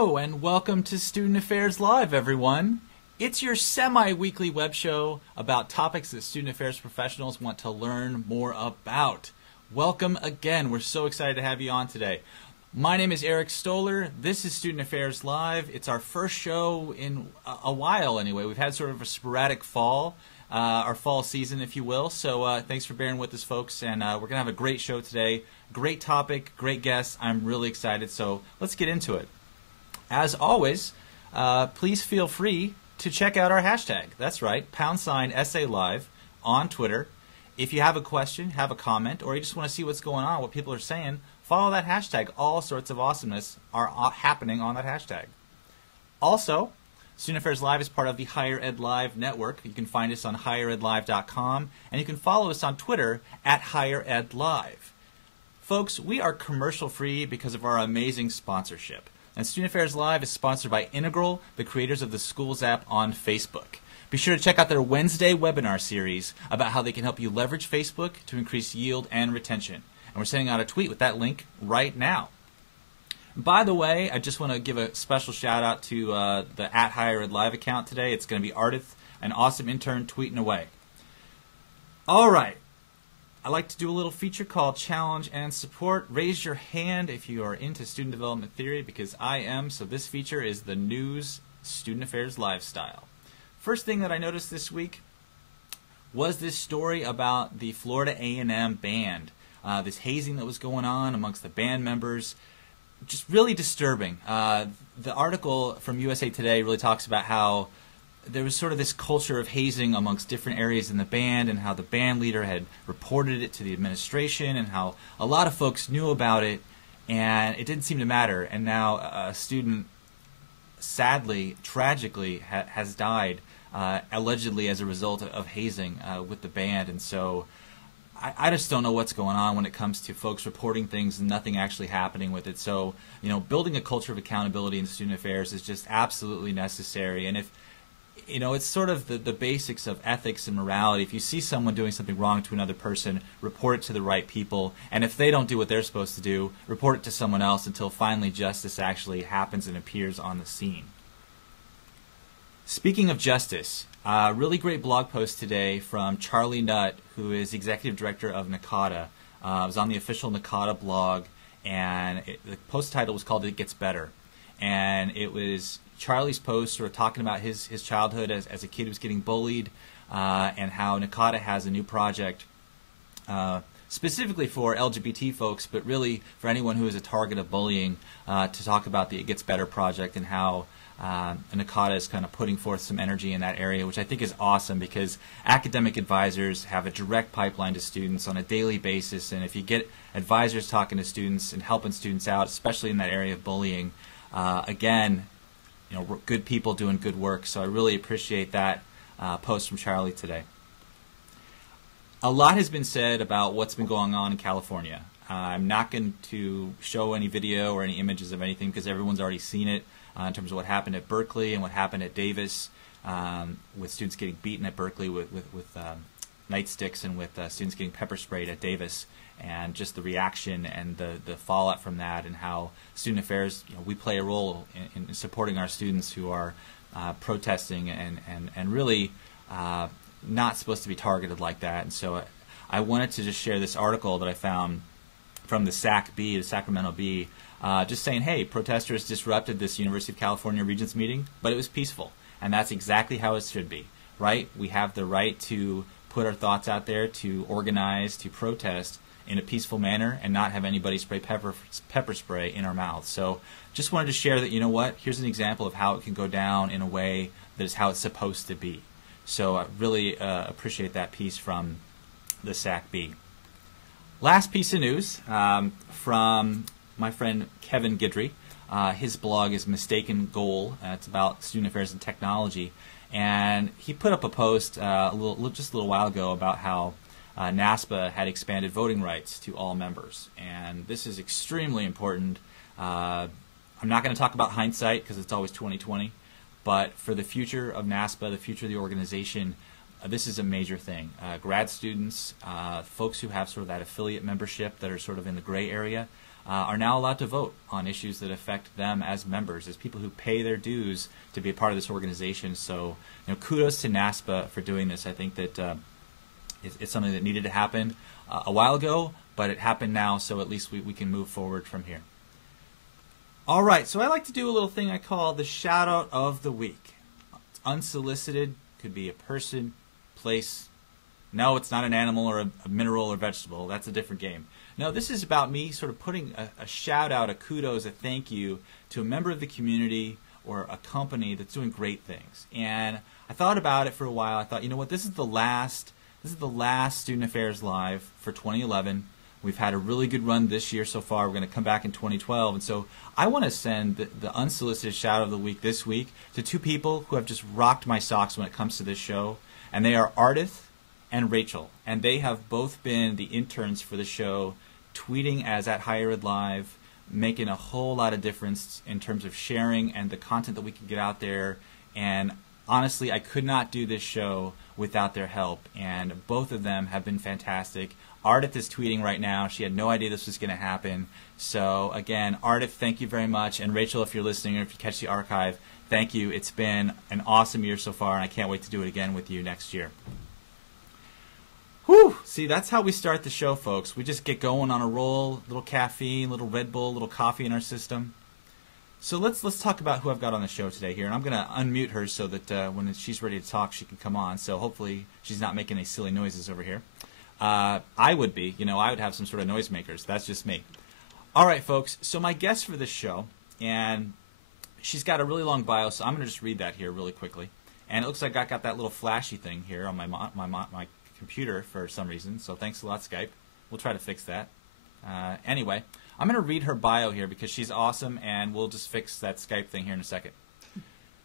Hello and welcome to Student Affairs Live, everyone. It's your semi-weekly web show about topics that student affairs professionals want to learn more about. Welcome again. We're so excited to have you on today. My name is Eric Stoller. This is Student Affairs Live. It's our first show in a while anyway. We've had sort of a sporadic fall, our fall season, if you will. So thanks for bearing with us, folks. And we're going to have a great show today. Great topic, great guests. I'm really excited. So let's get into it. As always, please feel free to check out our hashtag. That's right, #SALive on Twitter. If you have a question, have a comment, or you just want to see what's going on, what people are saying, follow that hashtag. All sorts of awesomeness are happening on that hashtag. Also, Student Affairs Live is part of the Higher Ed Live network. You can find us on higheredlive.com, and you can follow us on Twitter at Higher Ed Live. Folks, we are commercial free because of our amazing sponsorship. And Student Affairs Live is sponsored by Integral, the creators of the Schools app on Facebook. Be sure to check out their Wednesday webinar series about how they can help you leverage Facebook to increase yield and retention. And we're sending out a tweet with that link right now. By the way, I just want to give a special shout out to the @HigherEdLive account today. It's going to be Ardith, an awesome intern, tweeting away. All right. I like to do a little feature called Challenge and Support. Raise your hand if you are into student development theory, because I am. So this feature is the news Student Affairs lifestyle. First thing that I noticed this week was this story about the Florida A&M band. This hazing that was going on amongst the band members. Just really disturbing. The article from USA Today really talks about how there was sort of this culture of hazing amongst different areas in the band, and how the band leader had reported it to the administration, and how a lot of folks knew about it and it didn't seem to matter. And now a student, sadly, tragically, has died allegedly as a result of hazing with the band. And so I just don't know what's going on when it comes to folks reporting things and nothing actually happening with it. So, building a culture of accountability in student affairs is just absolutely necessary. And if it's sort of the basics of ethics and morality. If you see someone doing something wrong to another person, report it to the right people. And if they don't do what they're supposed to do, report it to someone else until finally justice actually happens and appears on the scene. Speaking of justice, really great blog post today from Charlie Nutt, who is executive director of NACADA. It was on the official NACADA blog, and the post title was called "It Gets Better." And it was Charlie's post sort of talking about his childhood as a kid who was getting bullied, and how NACADA has a new project specifically for LGBT folks, but really for anyone who is a target of bullying, to talk about the It Gets Better project, and how NACADA is kind of putting forth some energy in that area, which I think is awesome, because academic advisors have a direct pipeline to students on a daily basis. And if you get advisors talking to students and helping students out, especially in that area of bullying, again, good people doing good work. So I really appreciate that post from Charlie today. A lot has been said about what's been going on in California. I'm not going to show any video or any images of anything, because everyone's already seen it in terms of what happened at Berkeley and what happened at Davis, with students getting beaten at Berkeley with nightsticks, and with students getting pepper sprayed at Davis. And just the reaction and the fallout from that, and how student affairs, we play a role in supporting our students who are protesting and really not supposed to be targeted like that. And so I wanted to just share this article that I found from the SAC-B, the Sacramento Bee, just saying, hey, protesters disrupted this University of California Regents meeting, but it was peaceful. And that's exactly how it should be, right? We have the right to put our thoughts out there, to organize, to protest in a peaceful manner, and not have anybody spray pepper spray in our mouths. So just wanted to share that, here's an example of how it can go down in a way that is how it's supposed to be. So I really appreciate that piece from the SAC-B. Last piece of news from my friend Kevin Guidry. His blog is Mistaken Goal. It's about student affairs and technology. And he put up a post just a little while ago about how NASPA had expanded voting rights to all members. And this is extremely important. I'm not going to talk about hindsight, because it's always 2020. But for the future of NASPA, the future of the organization, this is a major thing. Grad students, folks who have sort of that affiliate membership that are sort of in the gray area, are now allowed to vote on issues that affect them as members, as people who pay their dues to be a part of this organization. So, kudos to NASPA for doing this. I think that it's something that needed to happen a while ago, but it happened now, so at least we can move forward from here. All right, so I like to do a little thing I call the shout-out of the week. It's unsolicited, could be a person, place. No, it's not an animal or a mineral or vegetable. That's a different game. No, this is about me sort of putting a shout-out, a kudos, a thank you to a member of the community or a company that's doing great things. And I thought about it for a while. I thought, you know what, this is the last Student Affairs Live for 2011. We've had a really good run this year so far. We're going to come back in 2012. And so I want to send the unsolicited shout-out of the week this week to two people who have just rocked my socks when it comes to this show. And they are Ardith and Rachel. And they have both been the interns for the show, tweeting as at Higher Ed Live, making a whole lot of difference in terms of sharing and the content that we can get out there. And honestly, I could not do this show without their help, and both of them have been fantastic. Ardith is tweeting right now. She had no idea this was going to happen. So again, Ardith, thank you very much. And Rachel, if you're listening or if you catch the archive, thank you. It's been an awesome year so far, and I can't wait to do it again with you next year. Whew! See, that's how we start the show, folks. We just get going on a roll, little caffeine, little Red Bull, little coffee in our system. So let's talk about who I've got on the show today here, and I'm going to unmute her so that when she's ready to talk, she can come on. So hopefully she's not making any silly noises over here. I would be, I would have some sort of noisemakers. That's just me. All right, folks. So my guest for this show, and she's got a really long bio, so I'm going to just read that here really quickly. And it looks like I got that little flashy thing here on my computer for some reason. So thanks a lot, Skype. We'll try to fix that. Anyway, I'm going to read her bio here because she's awesome, and we'll just fix that Skype thing here in a second.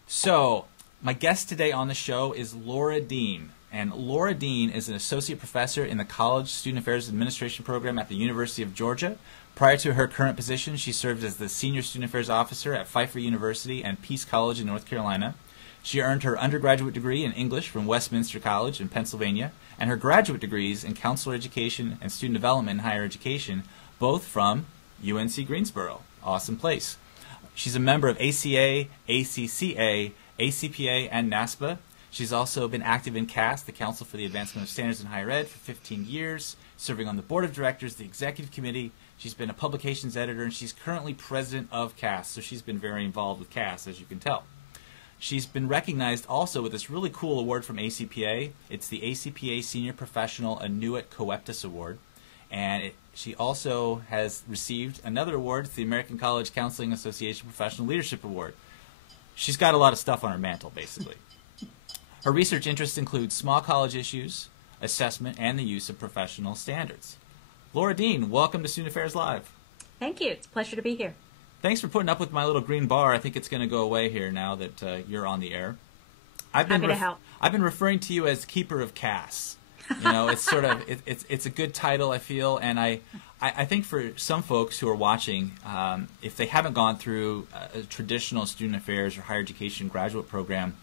So my guest today on the show is Laura Dean. And Laura Dean is an associate professor in the College Student Affairs Administration program at the University of Georgia. Prior to her current position, she served as the Senior Student Affairs Officer at Pfeiffer University and Peace College in North Carolina. She earned her undergraduate degree in English from Westminster College in Pennsylvania and her graduate degrees in Counselor Education and Student Development in Higher Education, both from UNC Greensboro. Awesome place. She's a member of ACA, ACCA, ACPA, and NASPA. She's also been active in CAS, the Council for the Advancement of Standards in Higher Ed, for 15 years, serving on the Board of Directors, the Executive Committee. She's been a publications editor, and she's currently president of CAS, so she's been very involved with CAS, as you can tell. She's been recognized also with this really cool award from ACPA. It's the ACPA Senior Professional Annuit Coeptus Award. And she also has received another award, it's the American College Counseling Association Professional Leadership Award. She's got a lot of stuff on her mantle, basically. Her research interests include small college issues, assessment, and the use of professional standards. Laura Dean, welcome to Student Affairs Live. Thank you. It's a pleasure to be here. Thanks for putting up with my little green bar. I think it's going to go away here now that you're on the air. Happy to help. I've been referring to you as Keeper of CAS. It's sort of it's a good title, I feel, and I think for some folks who are watching, if they haven't gone through a traditional student affairs or higher education graduate program,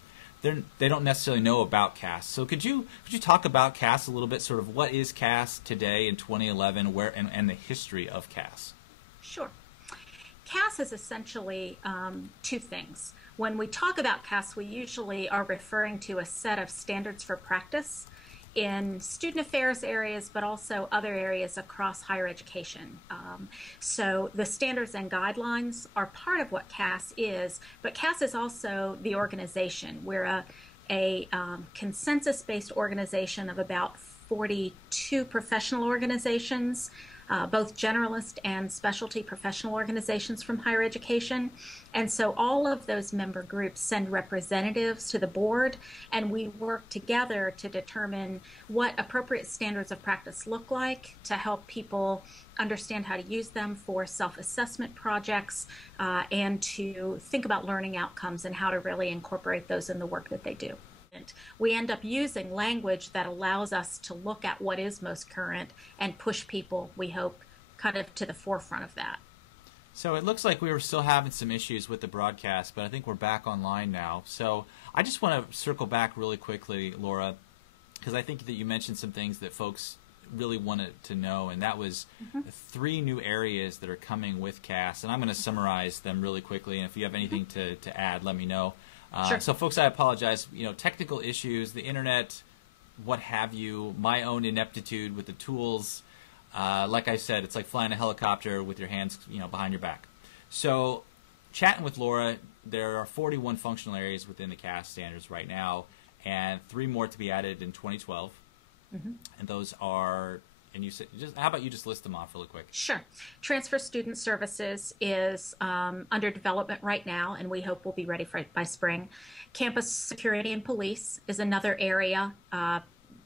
they don't necessarily know about CAS. So could you talk about CAS a little bit? Sort of what is CAS today in 2011, and the history of CAS? Sure. CAS is essentially two things. When we talk about CAS, we usually are referring to a set of standards for practice in student affairs areas, but also other areas across higher education. So the standards and guidelines are part of what CAS is, but CAS is also the organization. We're a consensus-based organization of about 42 professional organizations, both generalist and specialty professional organizations from higher education. And so all of those member groups send representatives to the board, and we work together to determine what appropriate standards of practice look like to help people understand how to use them for self-assessment projects and to think about learning outcomes and how to really incorporate those in the work that they do. We end up using language that allows us to look at what is most current and push people, we hope, kind of to the forefront of that. So it looks like we were still having some issues with the broadcast, but I think we're back online now. So I just want to circle back really quickly, Laura, because I think that you mentioned some things that folks really wanted to know, and that was 3 new areas that are coming with CAS, and I'm going to summarize them really quickly, and if you have anything to add, let me know. Sure. So folks, I apologize, technical issues, the internet, what have you, my own ineptitude with the tools. Like I said, it's like flying a helicopter with your hands behind your back. So chatting with Laura, there are 41 functional areas within the CAS standards right now, and 3 more to be added in 2012. And those are, and you said, how about you just list them off really quick? Sure. Transfer Student Services is under development right now, and we hope we'll be ready by spring. Campus Security and Police is another area,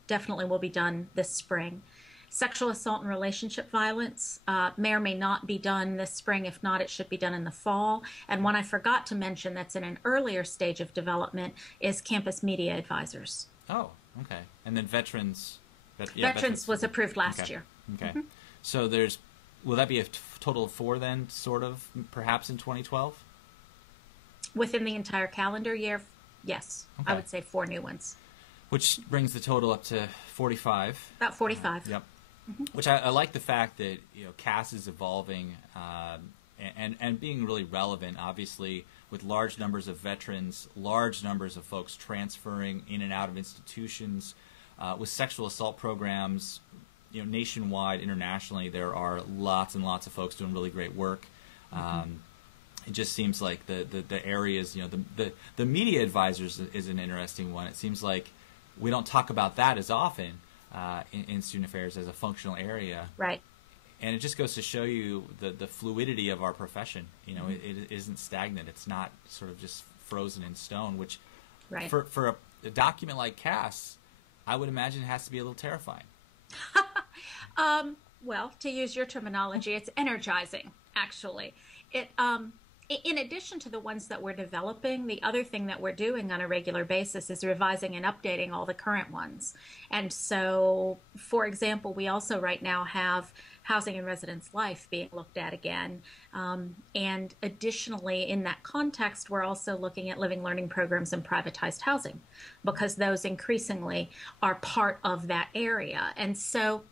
definitely will be done this spring. Sexual assault and relationship violence may or may not be done this spring. If not, it should be done in the fall. And one I forgot to mention that's in an earlier stage of development is Campus Media Advisors. Oh, okay. And then Veterans. Veterans was approved last year. Okay. So will that be a total of 4 then, sort of, perhaps in 2012? Within the entire calendar year, yes. Okay. I would say 4 new ones. Which brings the total up to 45. About 45. Yep. Which I like the fact that CAS is evolving and being really relevant, obviously, with large numbers of veterans, large numbers of folks transferring in and out of institutions, with sexual assault programs, nationwide, internationally, there are lots and lots of folks doing really great work. It just seems like the areas, the media advisors is an interesting one. It seems like we don't talk about that as often in student affairs as a functional area. Right. And it just goes to show you the fluidity of our profession. It isn't stagnant. It's not sort of just frozen in stone, which for a document like CAS, I would imagine it has to be a little terrifying. Well, to use your terminology, it's energizing, actually. In addition to the ones that we're developing, the other thing that we're doing on a regular basis is revising and updating all the current ones. And so, for example, we also right now have housing and residence life being looked at again. And additionally, in that context, we're also looking at living learning programs and privatized housing, because those increasingly are part of that area. And so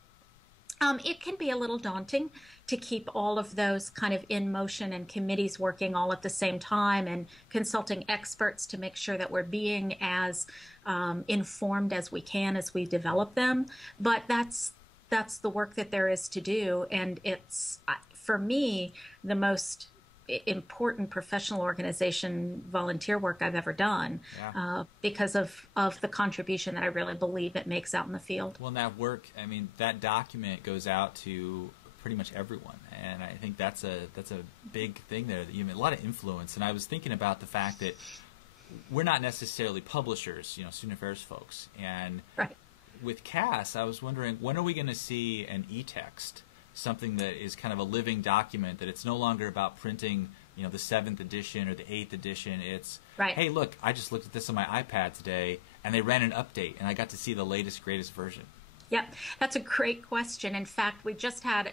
it can be a little daunting to keep all of those kind of in motion and committees working all at the same time and consulting experts to make sure that we're being as informed as we can as we develop them. But that's the work that there is to do. And it's, for me, the most important professional organization volunteer work I've ever done, because of the contribution that I really believe it makes out in the field. Well, and that work, I mean, that document goes out to pretty much everyone, and I think that's a big thing there. That you have a lot of influence. And I was thinking about the fact that we're not necessarily publishers, student affairs folks, and with CAS, I was wondering, when are we going to see an e-text? Something that is kind of a living document, that it's no longer about printing, the 7th edition or the 8th edition. It's, hey, look, I just looked at this on my iPad today, and they ran an update, and I got to see the latest, greatest version. Yep, that's a great question. In fact, we just had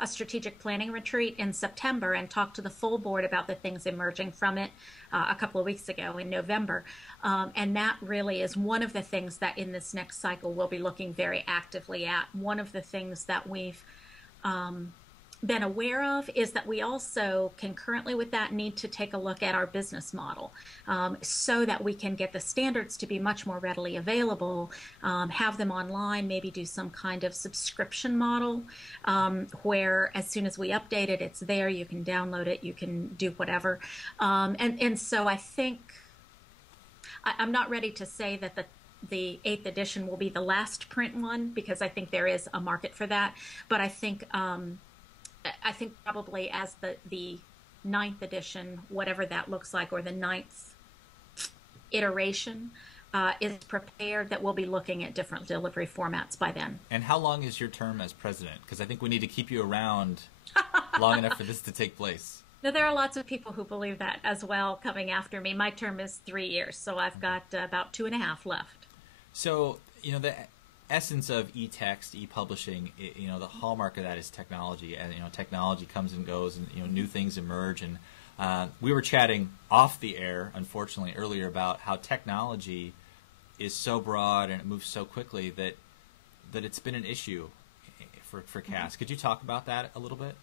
a strategic planning retreat in September and talked to the full board about the things emerging from it a couple of weeks ago in November. And that really is one of the things that in this next cycle we'll be looking very actively at. One of the things that we've been aware of is that we also concurrently with that need to take a look at our business model, so that we can get the standards to be much more readily available, have them online, maybe do some kind of subscription model, where as soon as we update it, it's there, you can download it, you can do whatever. And so I think I'm not ready to say that the 8th edition will be the last print one, because I think there is a market for that. But I think probably as the 9th edition, whatever that looks like, or the 9th iteration is prepared, that we'll be looking at different delivery formats by then. And how long is your term as president? Because I think we need to keep you around long enough for this to take place. Now, there are lots of people who believe that as well coming after me. My term is 3 years, so I've got about 2.5 left. So, the essence of e-text, e-publishing, the hallmark of that is technology. And, technology comes and goes, and, new things emerge. And we were chatting off the air, unfortunately, earlier about how technology is so broad and it moves so quickly that that it's been an issue for CAS. Could you talk about that a little bit?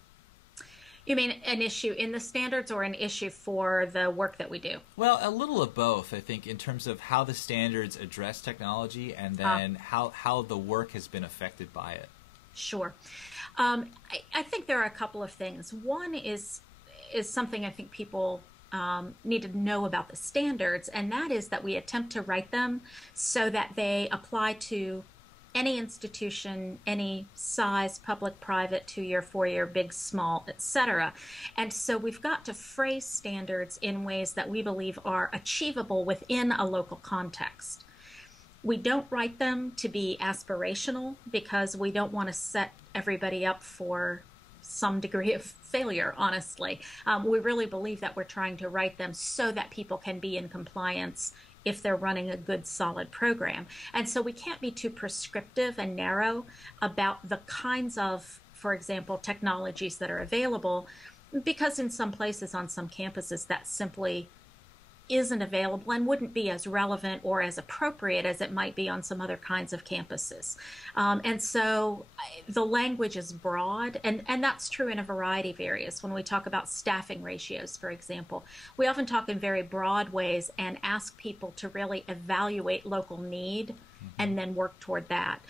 You mean an issue in the standards or an issue for the work that we do? Well, a little of both, I think, in terms of how the standards address technology and then how the work has been affected by it. Sure. I think there are a couple of things. One is something I think people need to know about the standards, and that is that we attempt to write them so that they apply to any institution, any size, public, private, 2-year, 4-year, big, small, etc. And so we've got to phrase standards in ways that we believe are achievable within a local context. We don't write them to be aspirational because we don't want to set everybody up for some degree of failure, honestly. We really believe that we're trying to write them so that people can be in compliance if they're running a good, solid program. And so we can't be too prescriptive and narrow about the kinds of, for example, technologies that are available, because in some places on some campuses that simply isn't available and wouldn't be as relevant or as appropriate as it might be on some other kinds of campuses. And so the language is broad, and that's true in a variety of areas. When we talk about staffing ratios, for example, we often talk in very broad ways and ask people to really evaluate local need and then work toward that.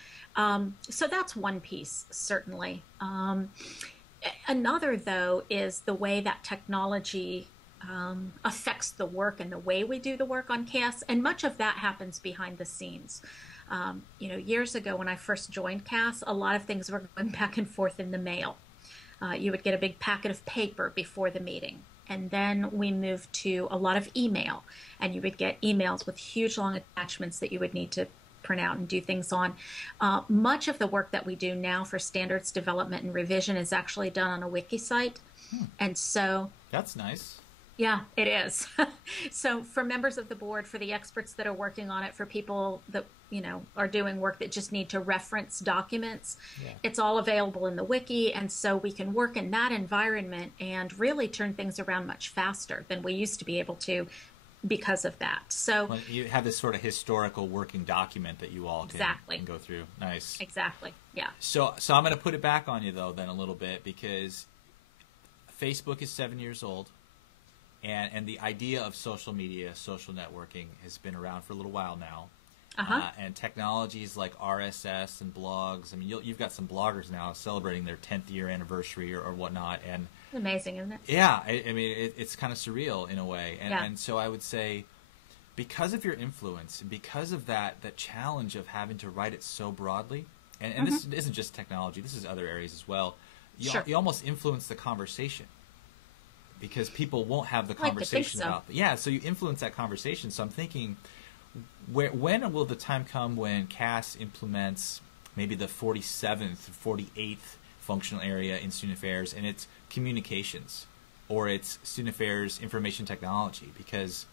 So that's one piece, certainly. Another, though, is the way that technology affects the work and the way we do the work on CAS, and much of that happens behind the scenes. Years ago when I first joined CAS, a lot of things were going back and forth in the mail. You would get a big packet of paper before the meeting, and then we moved to a lot of email, and you would get emails with huge long attachments that you would need to print out and do things on. Much of the work that we do now for standards development and revision is actually done on a wiki site, and so that's nice. Yeah, it is. So for members of the board, for the experts that are working on it, for people that, are doing work that just need to reference documents, it's all available in the wiki. And so we can work in that environment and really turn things around much faster than we used to be able to because of that. So you have this sort of historical working document that you all can go through. Nice. Exactly. Yeah. So I'm going to put it back on you, though, then a little bit, because Facebook is 7 years old. And the idea of social media, social networking, has been around for a little while now. And technologies like RSS and blogs. I mean, you've got some bloggers now celebrating their 10th year anniversary or whatnot. And amazing, isn't it? Yeah, I mean, it's kind of surreal in a way. And so I would say, because of your influence, and because of that challenge of having to write it so broadly, and this isn't just technology, this is other areas as well, you almost influence the conversation. Because people won't have the conversation about it. Yeah, so you influence that conversation. So I'm thinking, when will the time come when CAS implements maybe the 47th, 48th functional area in student affairs, and it's communications, or it's student affairs information technology? Because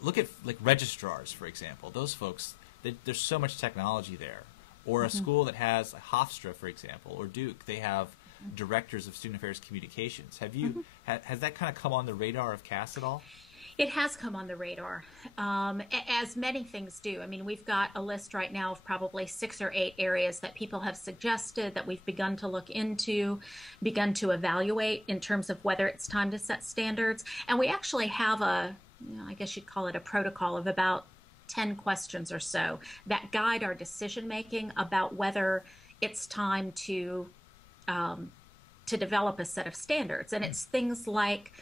look at like registrars, for example. Those folks, there's so much technology there. Or a school that has Hofstra, for example, or Duke, they have directors of student affairs communications. Have you has that kind of come on the radar of CAS at all? It has come on the radar, as many things do. I mean, we've got a list right now of probably 6 or 8 areas that people have suggested that we've begun to look into, begun to evaluate in terms of whether it's time to set standards. And we actually have I guess you'd call it a protocol of about 10 questions or so that guide our decision making about whether it's time to develop a set of standards. And it's things like,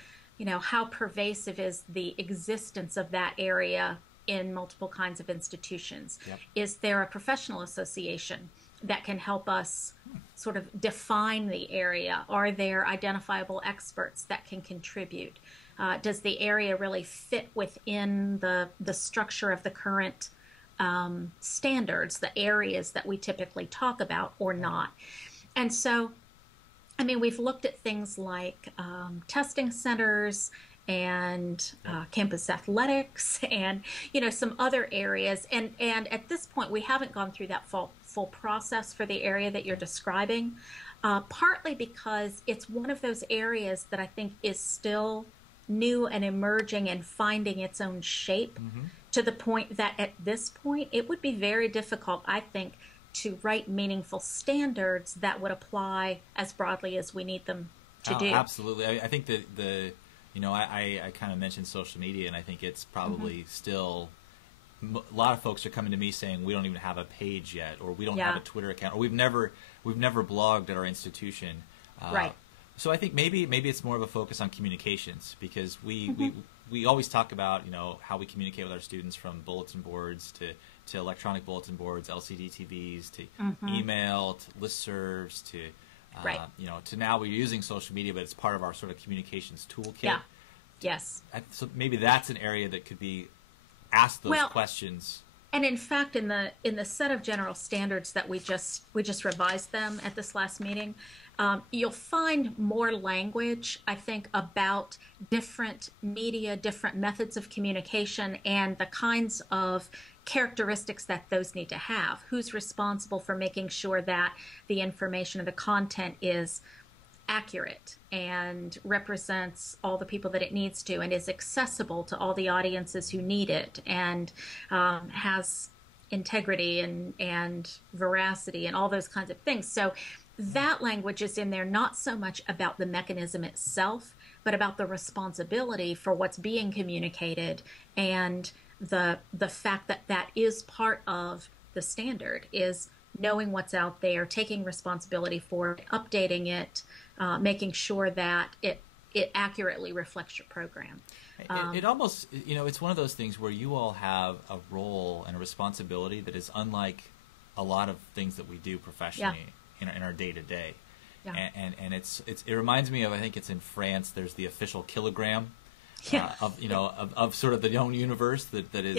how pervasive is the existence of that area in multiple kinds of institutions? Yep. Is there a professional association that can help us sort of define the area? Are there identifiable experts that can contribute? Does the area really fit within the structure of the current standards, the areas that we typically talk about, or not? And so, I mean, we've looked at things like testing centers and campus athletics and, some other areas. And at this point, we haven't gone through that full process for the area that you're describing, partly because it's one of those areas that I think is still new and emerging and finding its own shape to the point that at this point, it would be very difficult, I think, to write meaningful standards that would apply as broadly as we need them to do. Absolutely. I think that I kind of mentioned social media, and I think it's probably still a lot of folks are coming to me saying we don't even have a page yet, or we don't have a Twitter account, or we've never blogged at our institution. Right. So I think maybe it's more of a focus on communications, because we always talk about how we communicate with our students, from bulletin boards to electronic bulletin boards, LCD TVs, to email, to listservs, to to now we're using social media, but it's part of our sort of communications toolkit. Yeah. Yes. So maybe that's an area that could be asked those questions. And in fact, in the set of general standards that we just revised them at this last meeting, you'll find more language, I think, about different media, different methods of communication, and the kinds of characteristics that those need to have. Who's responsible for making sure that the information or the content is accurate and represents all the people that it needs to, and is accessible to all the audiences who need it, and has integrity and veracity and all those kinds of things. So that language is in there, not so much about the mechanism itself, but about the responsibility for what's being communicated, and the fact that that is part of the standard, is knowing what's out there, taking responsibility for it, updating it, making sure that it accurately reflects your program. It almost, it's one of those things where you all have a role and a responsibility that is unlike a lot of things that we do professionally in our day-to-day. Yeah. And it reminds me of, I think it's in France, there's the official kilogram. Of sort of the known universe that is,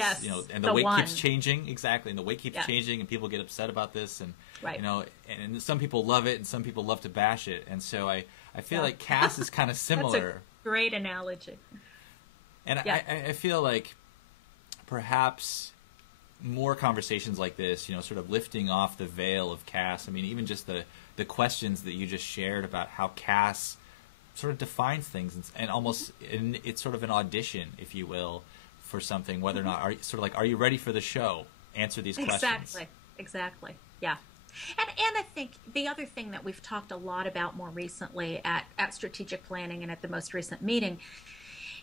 and the weight keeps changing, exactly, and the weight keeps changing, and people get upset about this, and and some people love it, and some people love to bash it, and so I feel like CAS is kind of similar. That's a great analogy. And I feel like perhaps more conversations like this, sort of lifting off the veil of CAS. I mean, even just the questions that you just shared about how CAS sort of defines things, and almost it's sort of an audition, if you will, for something, whether or not are you ready for the show? Answer these questions. Exactly. Yeah. And I think the other thing that we've talked a lot about more recently at strategic planning and at the most recent meeting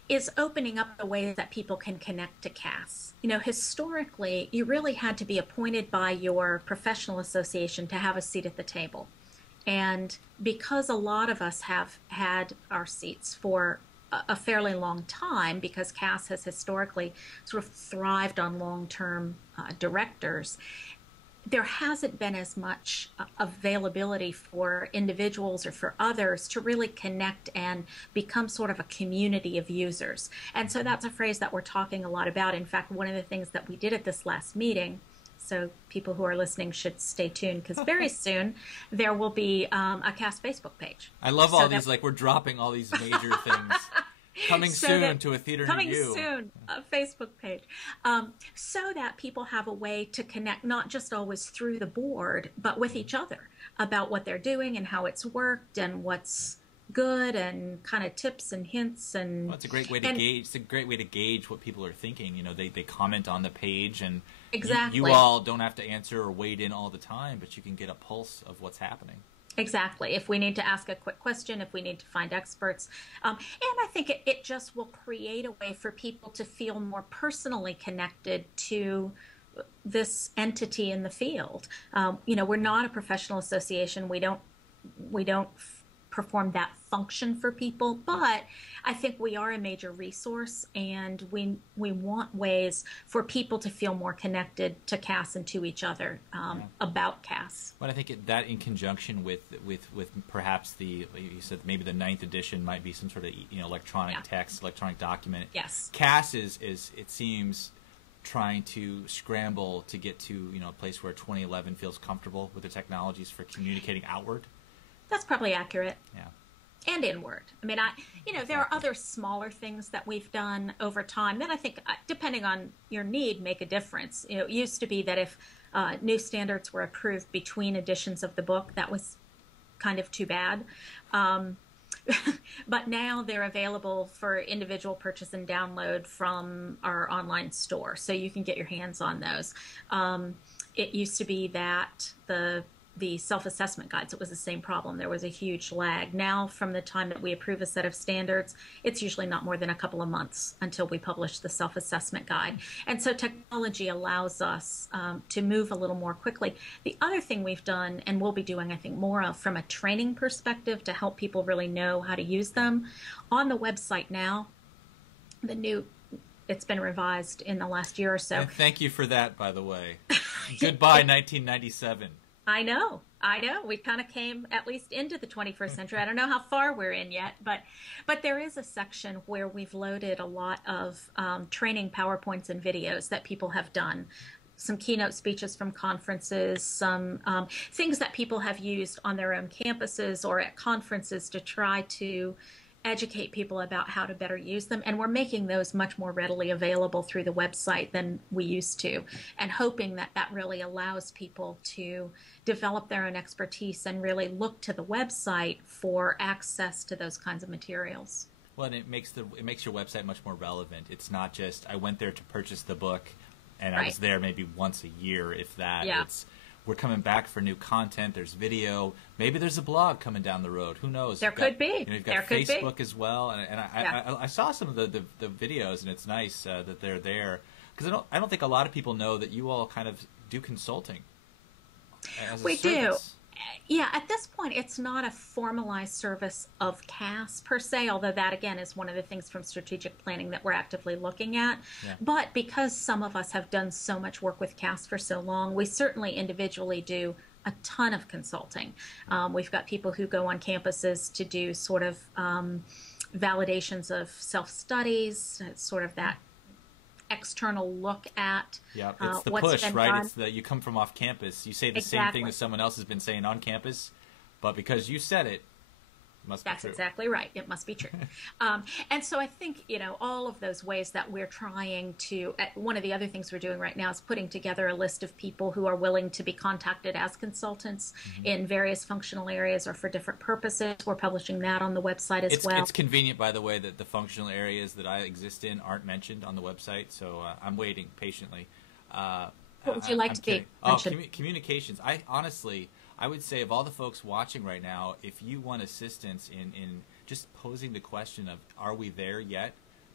is opening up the ways that people can connect to CAS. Historically, you really had to be appointed by your professional association to have a seat at the table. And because a lot of us have had our seats for a fairly long time, because CAS has historically sort of thrived on long-term directors, there hasn't been as much availability for individuals or for others to really connect and become sort of a community of users. And so that's a phrase that we're talking a lot about. In fact, one of the things that we did at this last meeting, so people who are listening should stay tuned, because very soon there will be a CAS Facebook page. I love all these, like we're dropping all these major things. Coming soon to a theater near you. Coming soon, a Facebook page. So that people have a way to connect, not just always through the board, but with each other about what they're doing and how it's worked and what's good, and kind of tips and hints. And it's a great way to gauge. It's a great way to gauge what people are thinking. They comment on the page, and exactly. You all don't have to answer or wade in all the time, but you can get a pulse of what's happening. Exactly. If we need to ask a quick question, if we need to find experts. And I think it just will create a way for people to feel more personally connected to this entity in the field. We're not a professional association. We don't perform that function for people, but I think we are a major resource, and we want ways for people to feel more connected to CAS and to each other about CAS. But I think that in conjunction with perhaps you said maybe the 9th edition might be some sort of electronic text, electronic document. Yes. CAS is it seems trying to scramble to get to a place where 2011 feels comfortable with the technologies for communicating outward. That's probably accurate. Yeah. And inward. I mean, there are other smaller things that we've done over time that I think, depending on your need, make a difference. It used to be that if new standards were approved between editions of the book, that was kind of too bad. But now they're available for individual purchase and download from our online store, so you can get your hands on those. it used to be that the self-assessment guides, it was the same problem. There was a huge lag. Now, from the time that we approve a set of standards, it's usually not more than a couple of months until we publish the self-assessment guide. And so technology allows us to move a little more quickly. The other thing we've done, and we'll be doing, I think, more of from a training perspective to help people really know how to use them, on the website now, it's been revised in the last year or so. And thank you for that, by the way. Goodbye, 1997. I know. We kind of came at least into the 21st century. I don't know how far we're in yet, but there is a section where we've loaded a lot of training PowerPoints and videos that people have done. Some keynote speeches from conferences, some things that people have used on their own campuses or at conferences to try to educate people about how to better use them. And we're making those much more readily available through the website than we used to, and hoping that that really allows people to develop their own expertise and really look to the website for access to those kinds of materials. Well, and it makes your website much more relevant. It's not just I went there to purchase the book and I was there maybe once a year, if that. Yeah. We're coming back for new content. There's video. Maybe there's a blog coming down the road. Who knows? There could be. You've got Facebook as well. And I saw some of the videos, and it's nice that they're there. Because I don't think a lot of people know that you all kind of do consulting as a service. We do. Yeah, at this point, it's not a formalized service of CAS per se, although that, again, is one of the things from strategic planning that we're actively looking at. Yeah. But because some of us have done so much work with CAS for so long, we certainly individually do a ton of consulting. We've got people who go on campuses to do sort of validations of self-studies, sort of that external look at it's the what's push, been right? done. It's that you come from off campus. You say the same thing that someone else has been saying on campus, but because you said it, must be true. That's exactly right. It must be true. And so I think, all of those ways that we're trying to, one of the other things we're doing right now is putting together a list of people who are willing to be contacted as consultants in various functional areas or for different purposes. We're publishing that on the website as well. It's convenient, by the way, that the functional areas that I exist in aren't mentioned on the website, so I'm waiting patiently. What would you like to be mentioned? Communications. I would say of all the folks watching right now, if you want assistance in just posing the question of, are we there yet?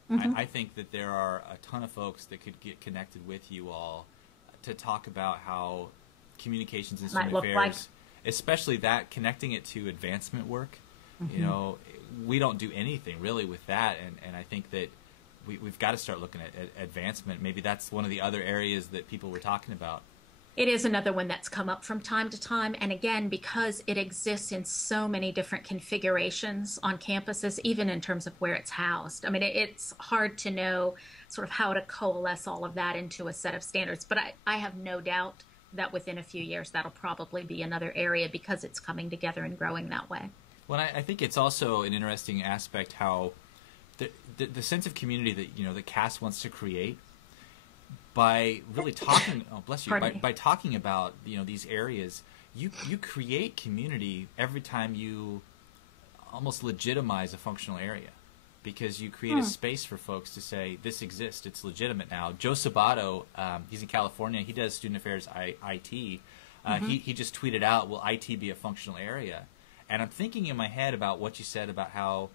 I think that there are a ton of folks that could get connected with you all to talk about how communications and student affairs, especially that, connecting it to advancement work. We don't do anything really with that, and I think that we've got to start looking at advancement. Maybe that's one of the other areas that people were talking about. It is another one that's come up from time to time. And again, because it exists in so many different configurations on campuses, even in terms of where it's housed. I mean, it's hard to know sort of how to coalesce all of that into a set of standards. But I have no doubt that within a few years, that'll probably be another area because it's coming together and growing that way. Well, I think it's also an interesting aspect how the sense of community that, the CAS wants to create, by really talking, by talking about these areas, you create community every time you almost legitimize a functional area, because you create a space for folks to say this exists, it's legitimate now. Joe Sabato, he's in California, he does student affairs IT. He just tweeted out, "Will IT be a functional area?" And I'm thinking in my head about what you said about how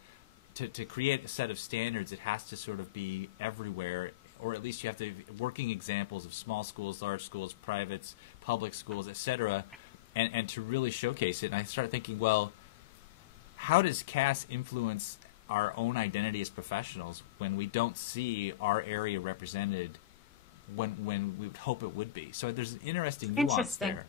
to create a set of standards, it has to sort of be everywhere. Or at least you have to have working examples of small schools, large schools, privates, public schools, etc., and to really showcase it. And I started thinking, well, how does CAS influence our own identity as professionals when we don't see our area represented when we would hope it would be? So there's an interesting nuance there.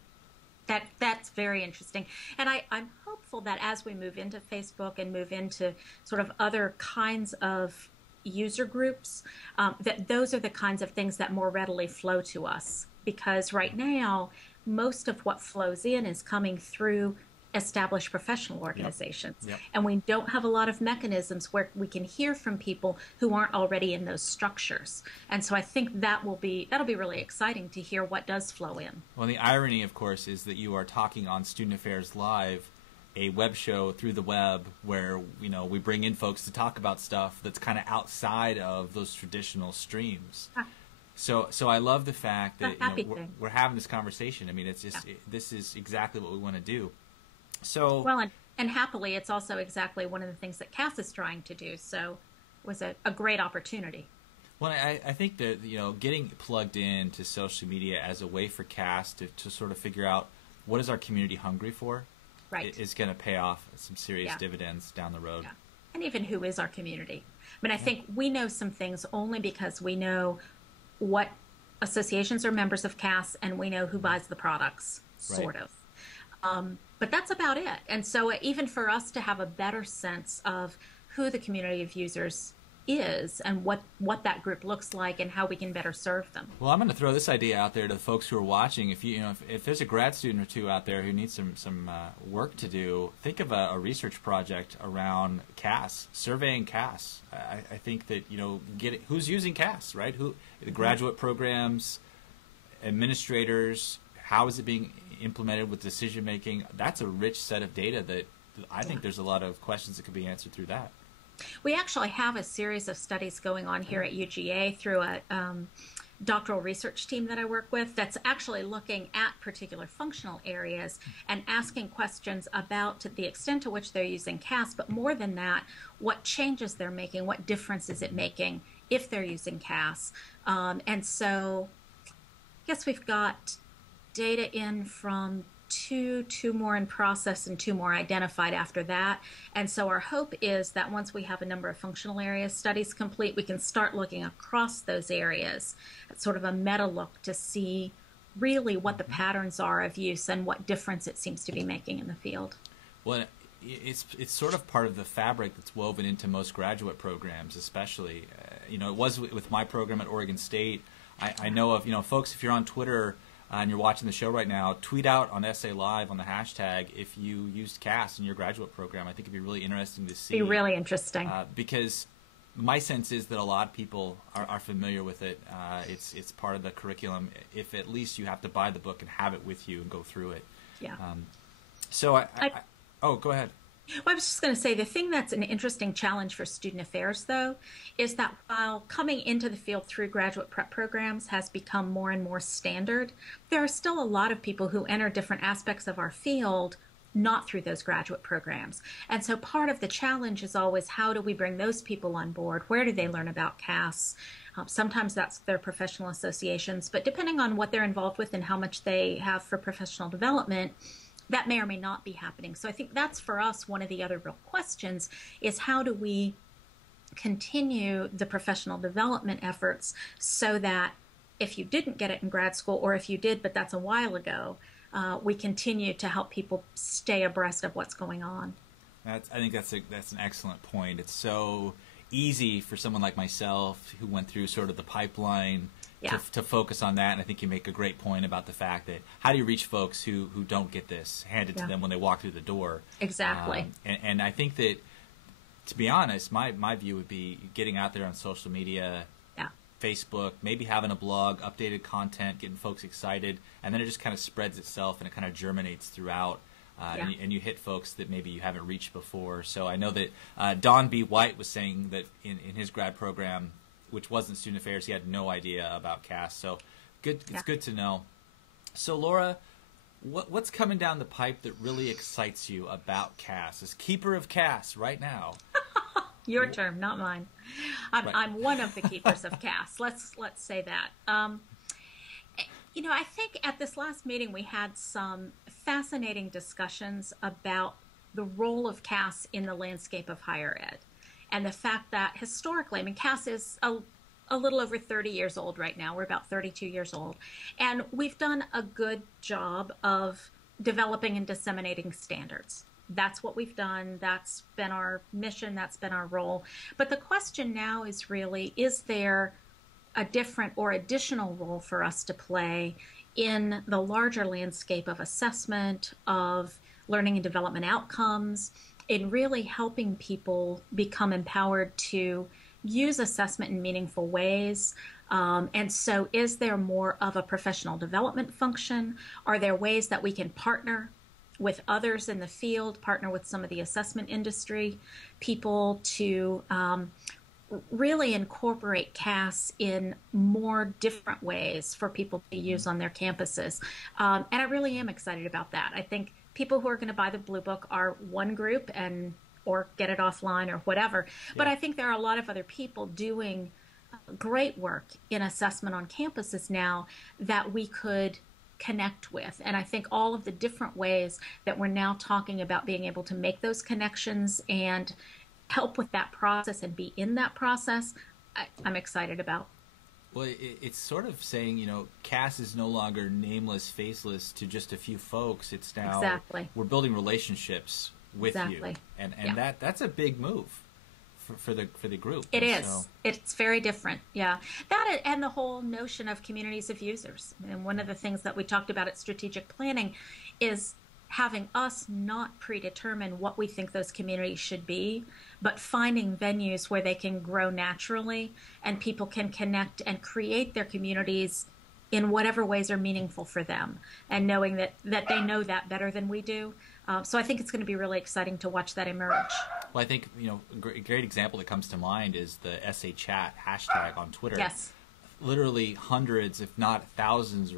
That's very interesting. And I'm hopeful that as we move into Facebook and move into sort of other kinds of user groups, that those are the kinds of things that more readily flow to us, because right now most of what flows in is coming through established professional organizations. Yep. And we don't have a lot of mechanisms where we can hear from people who aren't already in those structures. And so I think that'll be really exciting to hear what does flow in. Well, the irony, of course, is that you are talking on Student Affairs Live, a web show through the web where we bring in folks to talk about stuff that's kind of outside of those traditional streams. So I love the fact that we're having this conversation. I mean, it's just this is exactly what we want to do. So well, and happily, it's also exactly one of the things that CAS is trying to do. So it was a great opportunity. Well, I think that getting plugged into social media as a way for CAS to sort of figure out what is our community hungry for, right, is going to pay off some serious dividends down the road. Yeah. And even who is our community? I mean, I think we know some things only because we know what associations are members of CAS and we know who buys the products, sort of. But that's about it. And so even for us to have a better sense of who the community of users is and what that group looks like and how we can better serve them. Well, I'm going to throw this idea out there to the folks who are watching. If there's a grad student or two out there who needs some work to do, think of a research project around CAS, surveying CAS. I think that who's using CAS, right? The graduate programs, administrators, how is it being implemented with decision making? That's a rich set of data that I think there's a lot of questions that could be answered through that. We actually have a series of studies going on here at UGA through a doctoral research team that I work with that's actually looking at particular functional areas and asking questions about the extent to which they're using CAS, but more than that, what changes they're making, what difference is it making if they're using CAS. And so I guess we've got data in from two more in process and 2 more identified after that. And so our hope is that once we have a number of functional area studies complete, we can start looking across those areas at sort of a meta look to see really what the patterns are of use and what difference it seems to be making in the field. Well, it's sort of part of the fabric that's woven into most graduate programs, especially. It was with my program at Oregon State. I know of, folks, if you're on Twitter, and you're watching the show right now, tweet out on SA Live on the hashtag if you used CAS in your graduate program. I think it'd be really interesting to see. Be really interesting. Because my sense is that a lot of people are familiar with it. It's part of the curriculum. If at least you have to buy the book and have it with you and go through it. Yeah. Go ahead. Well, I was just going to say the thing that's an interesting challenge for student affairs, though, is that while coming into the field through graduate prep programs has become more and more standard, there are still a lot of people who enter different aspects of our field not through those graduate programs. And so part of the challenge is always how do we bring those people on board? Where do they learn about CAS? Sometimes that's their professional associations, but depending on what they're involved with and how much they have for professional development, that may or may not be happening. So I think that's for us one of the other real questions is how do we continue the professional development efforts so that if you didn't get it in grad school or if you did, but that's a while ago, we continue to help people stay abreast of what's going on. I think that's an excellent point. It's so easy for someone like myself who went through sort of the pipeline to focus on that, and I think you make a great point about the fact that how do you reach folks who don't get this handed to them when they walk through the door? Exactly. And I think that, to be honest, my view would be getting out there on social media, Facebook, maybe having a blog, updated content, getting folks excited, and then it just kind of spreads itself and it kind of germinates throughout. And you hit folks that maybe you haven't reached before. So I know that Don B. White was saying that in his grad program, which wasn't student affairs, he had no idea about CAS. So it's good to know. So Laura, what's coming down the pipe that really excites you about CAS? As keeper of CAS right now. Your term, not mine. I'm one of the keepers of CAS. Let's say that. I think at this last meeting we had some fascinating discussions about the role of CAS in the landscape of higher ed. And the fact that historically, CAS is a little over 30 years old right now. We're about 32 years old. And we've done a good job of developing and disseminating standards. That's what we've done. That's been our mission. That's been our role. But the question now is really, is there a different or additional role for us to play in the larger landscape of assessment, of learning and development outcomes, in really helping people become empowered to use assessment in meaningful ways? And so is there more of a professional development function? Are there ways that we can partner with others in the field, partner with some of the assessment industry people to really incorporate CAS in more different ways for people to use on their campuses. And I really am excited about that. I think people who are going to buy the Blue Book are one group and or get it offline or whatever. Yeah. But I think there are a lot of other people doing great work in assessment on campuses now that we could connect with. And I think all of the different ways that we're now talking about being able to make those connections and help with that process and be in that process, I'm excited about. Well, it's sort of saying, CAS is no longer nameless, faceless to just a few folks. It's now Exactly. we're building relationships with Exactly. you, and Yeah. that's a big move for the group. It And is. so, It's very different. Yeah. That and the whole notion of communities of users. And one of the things that we talked about at strategic planning is having us not predetermine what we think those communities should be, but finding venues where they can grow naturally and people can connect and create their communities in whatever ways are meaningful for them, and knowing that they know that better than we do. So I think it's going to be really exciting to watch that emerge. well, I think a great example that comes to mind is the SA Chat hashtag on Twitter. Yes. Literally hundreds, if not thousands,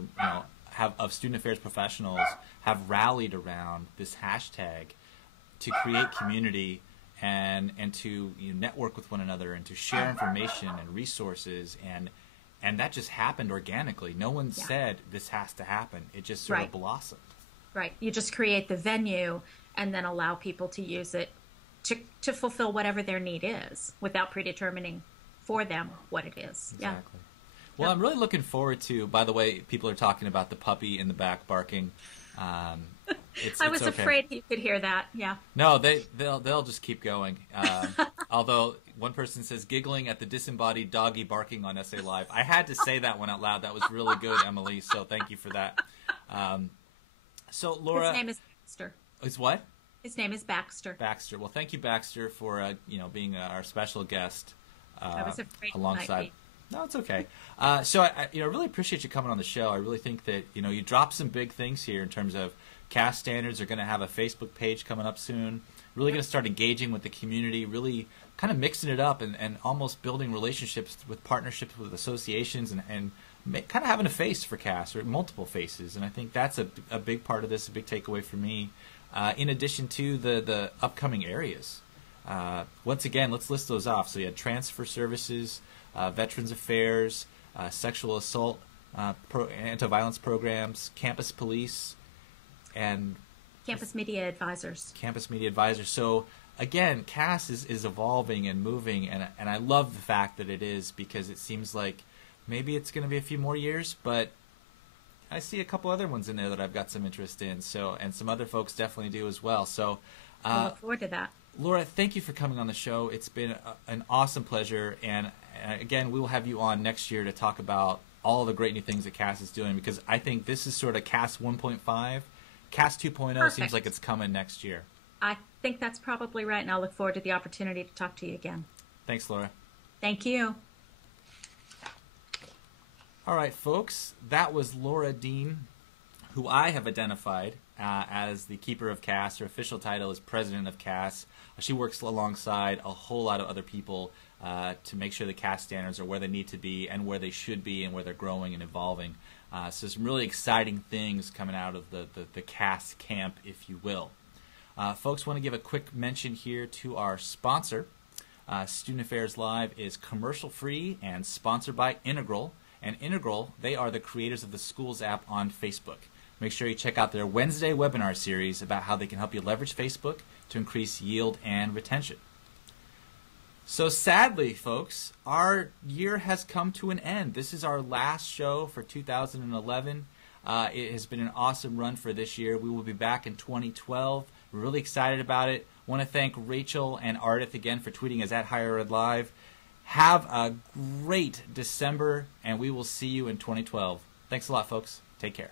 of student affairs professionals have rallied around this hashtag to create community and to network with one another and to share information and resources, and that just happened organically. No one said this has to happen. It just sort of blossomed. Right. You just create the venue and then allow people to use it to fulfill whatever their need is without predetermining for them what it is. Exactly. Yeah. Well, I'm really looking forward to, by the way, people are talking about the puppy in the back barking. I it's was okay. afraid you could hear that. Yeah. No, they'll just keep going. Although one person says giggling at the disembodied doggy barking on SA Live. I had to say that one out loud. That was really good, Emily. So thank you for that. So Laura, His name is Baxter. is what? His name is Baxter. Baxter. Well, thank you, Baxter, for being our special guest I was afraid alongside. No, it's okay. So I really appreciate you coming on the show. I really think that you dropped some big things here in terms of CAS standards. Are going to have a Facebook page coming up soon. Really going to start engaging with the community. Really kind of mixing it up and almost building relationships with partnerships with associations and kind of having a face for CAS or multiple faces. And I think that's a big part of this, a big takeaway for me. In addition to the upcoming areas. Once again, let's list those off. So you had transfer services, Veterans Affairs, sexual assault, anti-violence programs, campus police, and Campus Media Advisors. Campus Media Advisors. So again, CAS is evolving and moving, and I love the fact that it is, because it seems like maybe it's going to be a few more years, but I see a couple other ones in there that I've got some interest in. So, and some other folks definitely do as well. So, I look forward to that. Laura, thank you for coming on the show. It's been an awesome pleasure. And again, we will have you on next year to talk about all the great new things that CAS is doing, because I think this is sort of CAS 1.5. CAS 2.0 Perfect. seems like it's coming next year. I think that's probably right, and I'll look forward to the opportunity to talk to you again. Thanks, Laura. Thank you. All right, folks, that was Laura Dean, who I have identified as the keeper of CAS. Her official title is president of CAS. She works alongside a whole lot of other people to make sure the CAS standards are where they need to be and where they should be and where they're growing and evolving. So some really exciting things coming out of the CAS camp, if you will. Folks, want to give a quick mention here to our sponsor. Student Affairs Live is commercial-free and sponsored by Integral. And Integral, they are the creators of the Schools app on Facebook. Make sure you check out their Wednesday webinar series about how they can help you leverage Facebook to increase yield and retention. So sadly, folks, our year has come to an end. This is our last show for 2011. It has been an awesome run for this year. We will be back in 2012. We're really excited about it. Want to thank Rachel and Ardith again for tweeting us at Higher Ed Live. Have a great December, and we will see you in 2012. Thanks a lot, folks. Take care.